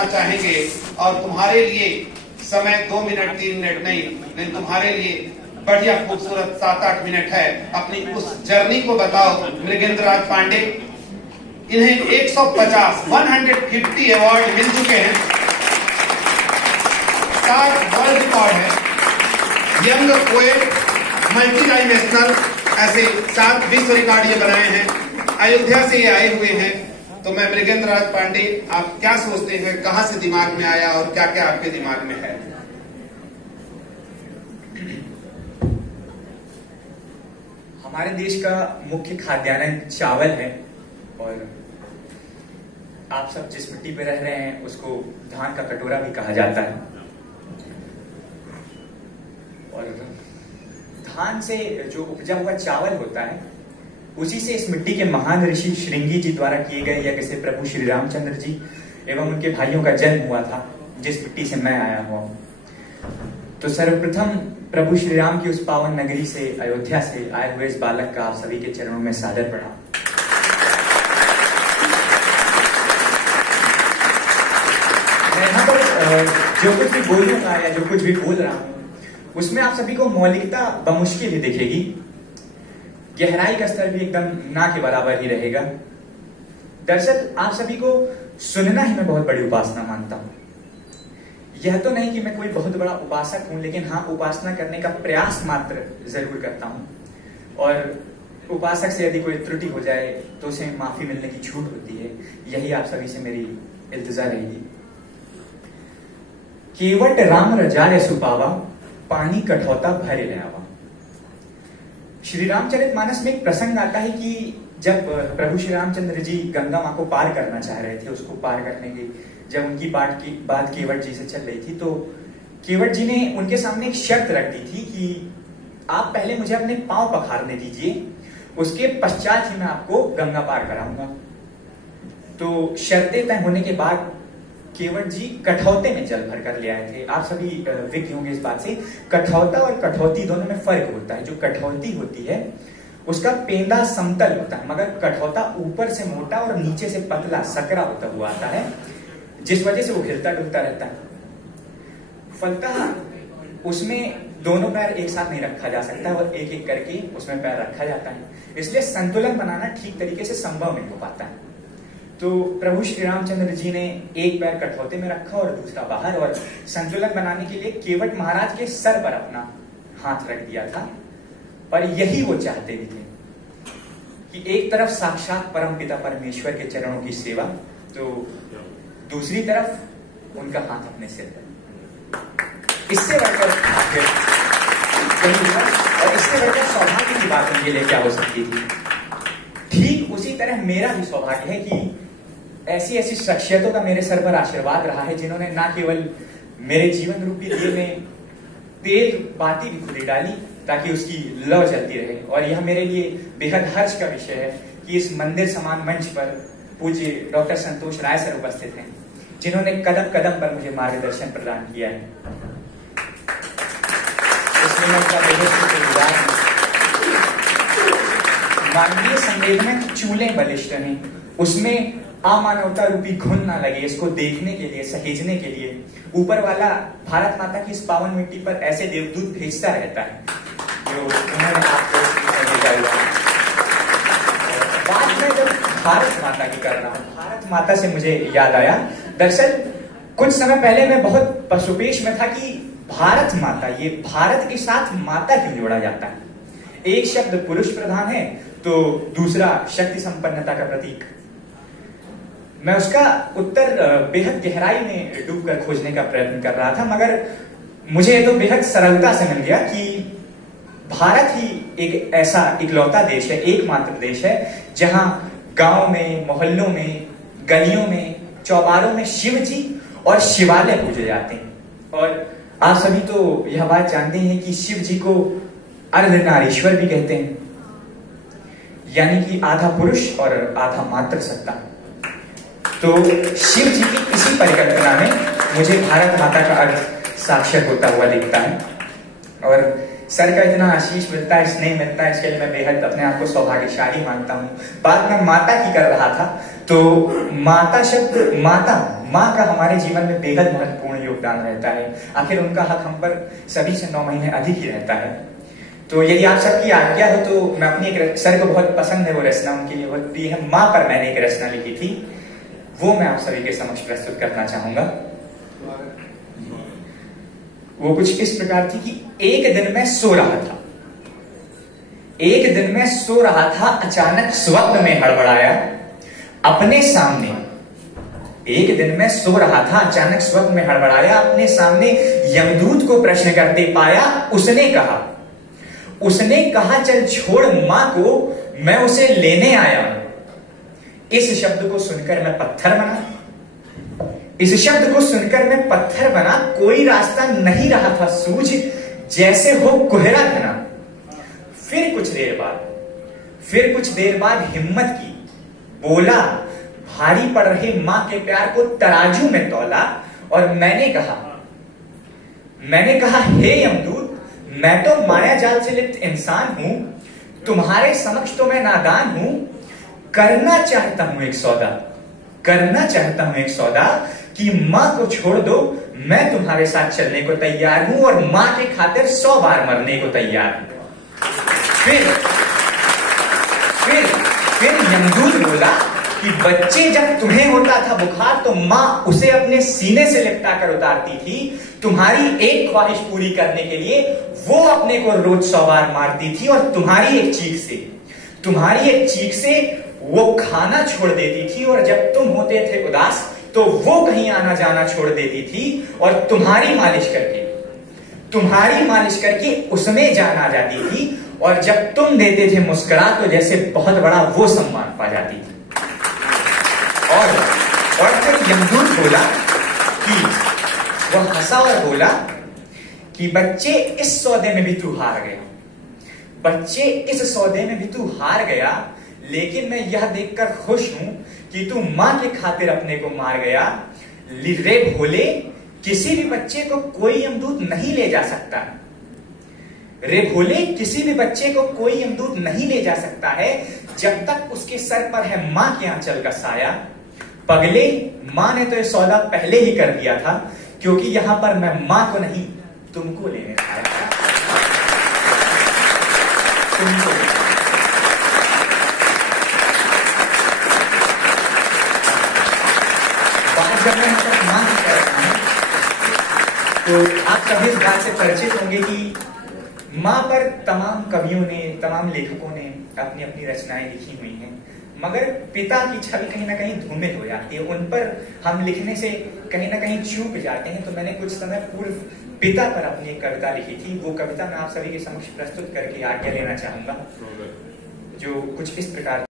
सुनना चाहेंगे और तुम्हारे लिए समय 2 मिनट 3 मिनट नहीं, तुम्हारे लिए बढ़िया खूबसूरत 7-8 मिनट है। अपनी उस जर्नी को बताओ। मृगेंद्र राज पांडे, इन्हें 150 अवार्ड मिल चुके हैं, 7 वर्ल्ड रिकॉर्ड है, यंग पोएट, मल्टी डायमेंशनल, ऐसे 7 विश्व रिकॉर्ड ये बनाए हैं। अयोध्या से ये आए हुए हैं। तो मैं मृगेंद्र राज पांडे, आप क्या सोचते हैं, कहां से दिमाग में आया और क्या क्या आपके दिमाग में है? हमारे देश का मुख्य खाद्यान्न चावल है और आप सब जिस मिट्टी पे रह रहे हैं उसको धान का कटोरा भी कहा जाता है। और धान से जो उपजा हुआ चावल होता है उसी से इस मिट्टी के महान ऋषि श्रृंगी जी द्वारा किए गए यज्ञ से प्रभु श्री रामचंद्र जी एवं उनके भाइयों का जन्म हुआ था, जिस मिट्टी से मैं आया हुआ हूं। तो सर्वप्रथम प्रभु श्री राम की उस पावन नगरी से, अयोध्या से आए हुए इस बालक का आप सभी के चरणों में सादर प्रणाम। मैं यहाँ पर जो कुछ भी बोलूंगा या जो कुछ भी बोल रहा हूं उसमें आप सभी को मौलिकता बमुश्किल ही दिखेगी, गहराई का स्तर भी एकदम ना के बराबर ही रहेगा। दरअसल आप सभी को सुनना ही मैं बहुत बड़ी उपासना मानता हूं। यह तो नहीं कि मैं कोई बहुत बड़ा उपासक हूं, लेकिन हाँ, उपासना करने का प्रयास मात्र जरूर करता हूं। और उपासक से यदि कोई त्रुटि हो जाए तो उसे माफी मिलने की छूट होती है। यही आप सभी से मेरी इल्तिजा रहेगी। केवट राम रजार्य सुपावा, पानी कठौता भरे ले आवा। श्री रामचरितमानस में एक प्रसंग आता है कि जब प्रभु श्री रामचंद्र जी गंगा माँ को पार करना चाह रहे थे, उसको पार करने की जब उनकी बात केवट जी से चल रही थी, तो केवट जी ने उनके सामने एक शर्त रख दी थी कि आप पहले मुझे अपने पांव पखारने दीजिए, उसके पश्चात ही मैं आपको गंगा पार कराऊंगा। तो शर्तें तय होने के बाद केवट जी कठौते में जल भर कर ले आए थे। आप सभी विज्ञ होंगे इस बात से। कठौता और कठौती दोनों में फर्क होता है। जो कठौती होती है उसका पेंदा समतल होता है, मगर कठौता ऊपर से मोटा और नीचे से पतला सकरा होता हुआ आता है, जिस वजह से वो हिलता डुलता रहता है। फलतः उसमें दोनों पैर एक साथ नहीं रखा जा सकता और एक एक करके उसमें पैर रखा जाता है, इसलिए संतुलन बनाना ठीक तरीके से संभव नहीं हो पाता है। तो प्रभु श्री रामचंद्र जी ने एक पैर कठौते में रखा और दूसरा बाहर, और संतुलन बनाने के लिए केवट महाराज के सर पर अपना हाथ रख दिया था। और यही वो चाहते भी थे कि एक तरफ साक्षात परमपिता परमेश्वर के चरणों की सेवा, तो दूसरी तरफ उनका हाथ अपने सिर पर। इससे बढ़कर और इससे बढ़कर सौभाग्य की बात उनके लिए क्या हो सकती थी। ठीक उसी तरह मेरा भी सौभाग्य है कि ऐसी ऐसी शख्सियतों का मेरे सर पर आशीर्वाद रहा है, जिन्होंने ना केवल मेरे जीवन रूपी दिए में तेल बाती भी खुदी डाली ताकि उसकी लौ जलती रहे। और यह मेरे लिए बेहद हर्ष का विषय है कि इस मंदिर समान मंच पर पूज्य डॉक्टर संतोष राय सर उपस्थित हैं, जिन्होंने कदम कदम पर मुझे मार्गदर्शन प्रदान किया है। इसलिए मैं उनका बेहद शुक्रगुजार हूं। मानवीय संवेदना चूल्हे बलिष्ठ हैं, उसमें अमानवता रूपी घुन ना लगे, इसको देखने के लिए, सहेजने के लिए ऊपर वाला भारत माता की इस पावन मिट्टी पर ऐसे देवदूत भेजता रहता है जो उन्होंने आपको भेजा हुआ है। बात मैं जब भारत माता की कर रहा हूँ, भारत माता से मुझे याद आया, दरअसल कुछ समय पहले मैं बहुत पशुपेश में था कि भारत माता, ये भारत के साथ माता क्यों जोड़ा जाता है। एक शब्द पुरुष प्रधान है तो दूसरा शक्ति संपन्नता का प्रतीक। मैं उसका उत्तर बेहद गहराई में डूबकर खोजने का प्रयत्न कर रहा था, मगर मुझे ये तो बेहद सरलता से मिल गया कि भारत ही एक ऐसा इकलौता देश है, एकमात्र देश है, जहां गांव में, मोहल्लों में, गलियों में, चौबारों में शिव जी और शिवालय पूजे जाते हैं। और आप सभी तो यह बात जानते हैं कि शिव जी को अर्धनारीश्वर भी कहते हैं, यानी कि आधा पुरुष और आधा मातृ सत्ता। तो शिव जी की इसी परिकल्पना में मुझे भारत माता का अर्थ साक्षात होता हुआ दिखता है। और सर का इतना आशीष मिलता है, स्नेह मिलता है, इसके लिए मैं बेहद अपने आप को सौभाग्यशाली मानता हूँ। बात मैं माता की कर रहा था, तो माता शब्द, माता माँ का हमारे जीवन में बेहद महत्वपूर्ण योगदान रहता है। आखिर उनका हक हम पर सभी से 9 महीने अधिक ही रहता है। तो यदि आप सबकी आज्ञा हो तो मैं अपनी एक सर को बहुत पसंद है वो रचना, उनके लिए बहुत प्रिय है। माँ पर मैंने एक रचना लिखी थी, वो मैं आप सभी के समक्ष प्रस्तुत करना चाहूंगा। वो कुछ इस प्रकार थी कि एक दिन मैं सो रहा था, एक दिन मैं सो रहा था, अचानक स्वप्न में हड़बड़ाया अपने सामने। एक दिन मैं सो रहा था, अचानक स्वप्न में हड़बड़ाया, अपने सामने यमदूत को प्रश्न करते पाया। उसने कहा चल छोड़ मां को, मैं उसे लेने आया हूं। इस शब्द को सुनकर मैं पत्थर बना, इस शब्द को सुनकर मैं पत्थर बना। कोई रास्ता नहीं रहा था, सूझ जैसे हो कोहरा घना। फिर कुछ देर बाद हिम्मत की, बोला, भारी पड़ रहे मां के प्यार को तराजू में तौला। और मैंने कहा हे यमदूत, मैं तो माया जाल से लिप्त इंसान हूं, तुम्हारे समक्ष तो मैं नादान हूं। करना चाहता हूं एक सौदा कि मां को छोड़ दो, मैं तुम्हारे साथ चलने को तैयार हूं और मां के खातिर 100 बार मरने को तैयार हूं। फिर यमदूत बोला कि बच्चे जब तुम्हें होता था बुखार तो मां उसे अपने सीने से लिपटा कर उतारती थी। तुम्हारी एक ख्वाहिश पूरी करने के लिए वो अपने को रोज 100 बार मारती थी और तुम्हारी एक चीख से वो खाना छोड़ देती थी। और जब तुम होते थे उदास तो वो कहीं आना जाना छोड़ देती थी और तुम्हारी मालिश करके उसमें जान आ जाती थी। और जब तुम देते थे मुस्कुरा तो जैसे बहुत बड़ा वो सम्मान पा जाती थी। और फिर यमदूत बोला कि वह हंसा और बोला कि बच्चे इस सौदे में भी तू हार गया, लेकिन मैं यह देखकर खुश हूं कि तू मां के खातिर अपने को मार गया। रे भोले, किसी भी बच्चे को कोई यमदूत नहीं ले जा सकता। रे भोले, किसी भी बच्चे को कोई यमदूत नहीं ले जा सकता है जब तक उसके सर पर है मां के आंचल का साया। पगले, मां ने तो यह सौदा पहले ही कर दिया था, क्योंकि यहां पर मैं मां को नहीं तुमको लेने आया था। बात जब मैं मां की करता हूं तो आप सभी इस बात से परिचित होंगे कि मां पर तमाम कवियों ने, तमाम लेखकों ने अपनी अपनी रचनाएं लिखी हुई हैं, मगर पिता की छवि कहीं ना कहीं धूमिल हो जाती है, उन पर हम लिखने से कहीं ना कहीं चूक जाते हैं। तो मैंने कुछ समय पूर्व पिता पर अपनी एक कविता लिखी थी। वो कविता मैं आप सभी के समक्ष प्रस्तुत करके आज्ञा लेना चाहूंगा, जो कुछ इस प्रकार